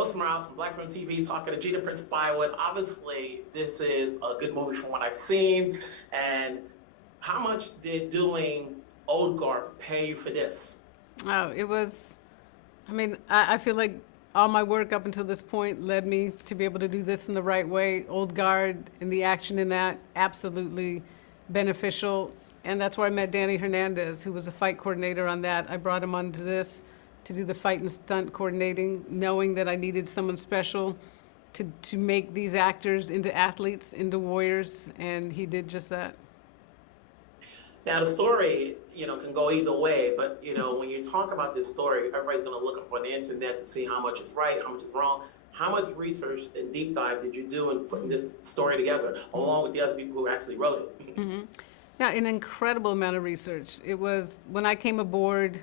Thuso Mbedu from Black Film TV talking to Gina Prince-Bythewood. Obviously, this is a good movie from what I've seen. And how much did doing Old Guard pay you for this? Oh, it was, I feel like all my work up until this point led me to be able to do this in the right way. Old Guard and the action in that, absolutely beneficial. And that's where I met Danny Hernandez, who was a fight coordinator on that. I brought him onto this to do the fight and stunt coordinating, knowing that I needed someone special to make these actors into athletes, into warriors, and he did just that. Now, the story, can go either way, but, when you talk about this story, everybody's going to look up on the internet to see how much is right, how much is wrong. How much research and deep dive did you do in putting this story together, along with the other people who actually wrote it? Mm-hmm. Yeah, an incredible amount of research. It was, when I came aboard,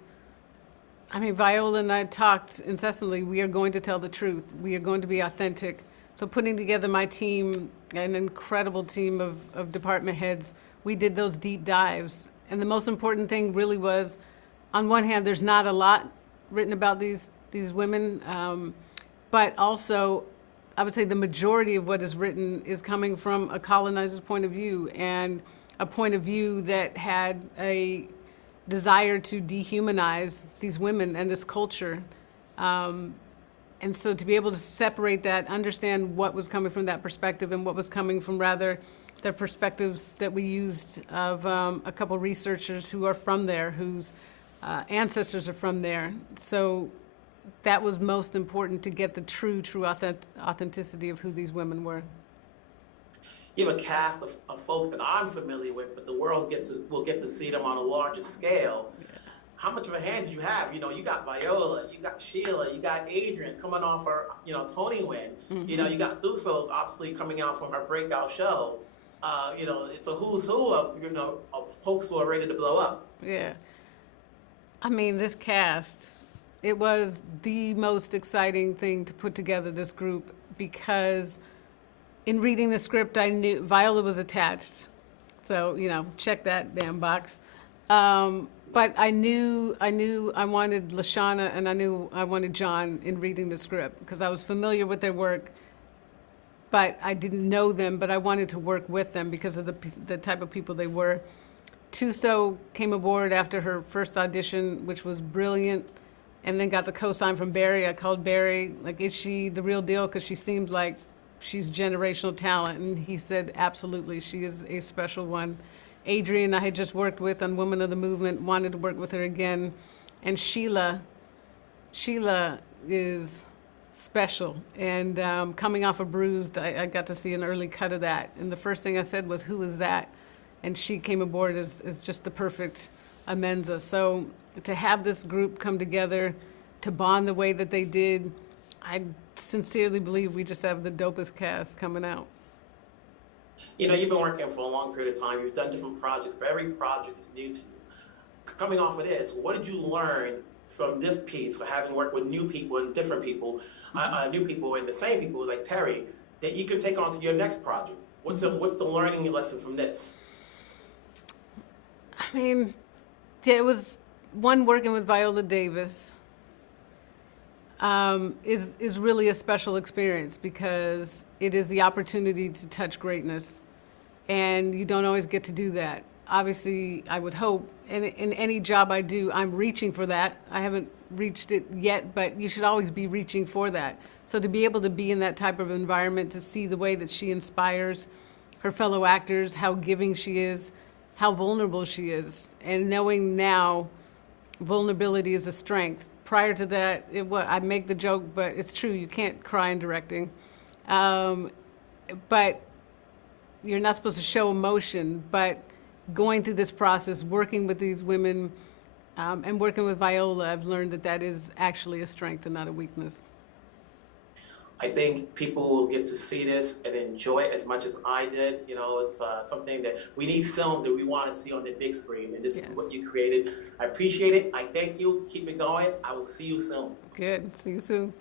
Viola and I talked incessantly, we are going to tell the truth. We are going to be authentic. So putting together my team, an incredible team of department heads, we did those deep dives. And the most important thing really was, on one hand, there's not a lot written about these women, but also, I would say the majority of what is written is coming from a colonizer's point of view, and a point of view that had a desire to dehumanize these women and this culture. And so to be able to separate that, understand what was coming from that perspective and what was coming from rather the perspectives that we used of a couple researchers who are from there, whose ancestors are from there. So that was most important, to get the true authenticity of who these women were. You have a cast of folks that I'm familiar with, but the world will get to see them on a larger scale. Yeah. How much of a hand did you have? You got Viola, you got Sheila, you got Adrienne coming off her, Tony win. Mm-hmm. You got Thuso obviously coming out from her breakout show. It's a who's who of folks who are ready to blow up. Yeah. This cast, it was the most exciting thing to put together this group, because in reading the script, I knew Viola was attached. So, check that damn box. But I knew I wanted Lashana, and I knew I wanted John in reading the script, because I was familiar with their work, but I didn't know them, but I wanted to work with them because of the type of people they were. Thuso came aboard after her first audition, which was brilliant, and then got the cosign from Barry. I called Barry, is she the real deal? Because she seems like she's generational talent. And he said, absolutely, she is a special one. Adrienne, I had just worked with on Women of the Movement, wanted to work with her again. And Sheila is special. And coming off of Bruised, I got to see an early cut of that. And the first thing I said was, who is that? And she came aboard as just the perfect amenza. So to have this group come together, to bond the way that they did, I sincerely believe we just have the dopest cast coming out. You've been working for a long period of time. You've done different projects, but every project is new to you. Coming off of this, what did you learn from this piece, for having worked with new people and different people, new people and the same people like Terry, that you can take on to your next project? What's the learning lesson from this? It was one, working with Viola Davis is really a special experience, because it is the opportunity to touch greatness, and you don't always get to do that. Obviously, I would hope, and in any job I do, I'm reaching for that. I haven't reached it yet, but you should always be reaching for that. So to be able to be in that type of environment, to see the way that she inspires her fellow actors, how giving she is, how vulnerable she is, and knowing now vulnerability is a strength. Prior to that, I make the joke, but it's true, you can't cry in directing. But you're not supposed to show emotion, but going through this process, working with these women, and working with Viola, I've learned that is actually a strength and not a weakness. I think people will get to see this and enjoy it as much as I did. It's something that we need, films that we want to see on the big screen, and this is what you created. I appreciate it. I thank you. Keep it going. I will see you soon. Good. See you soon.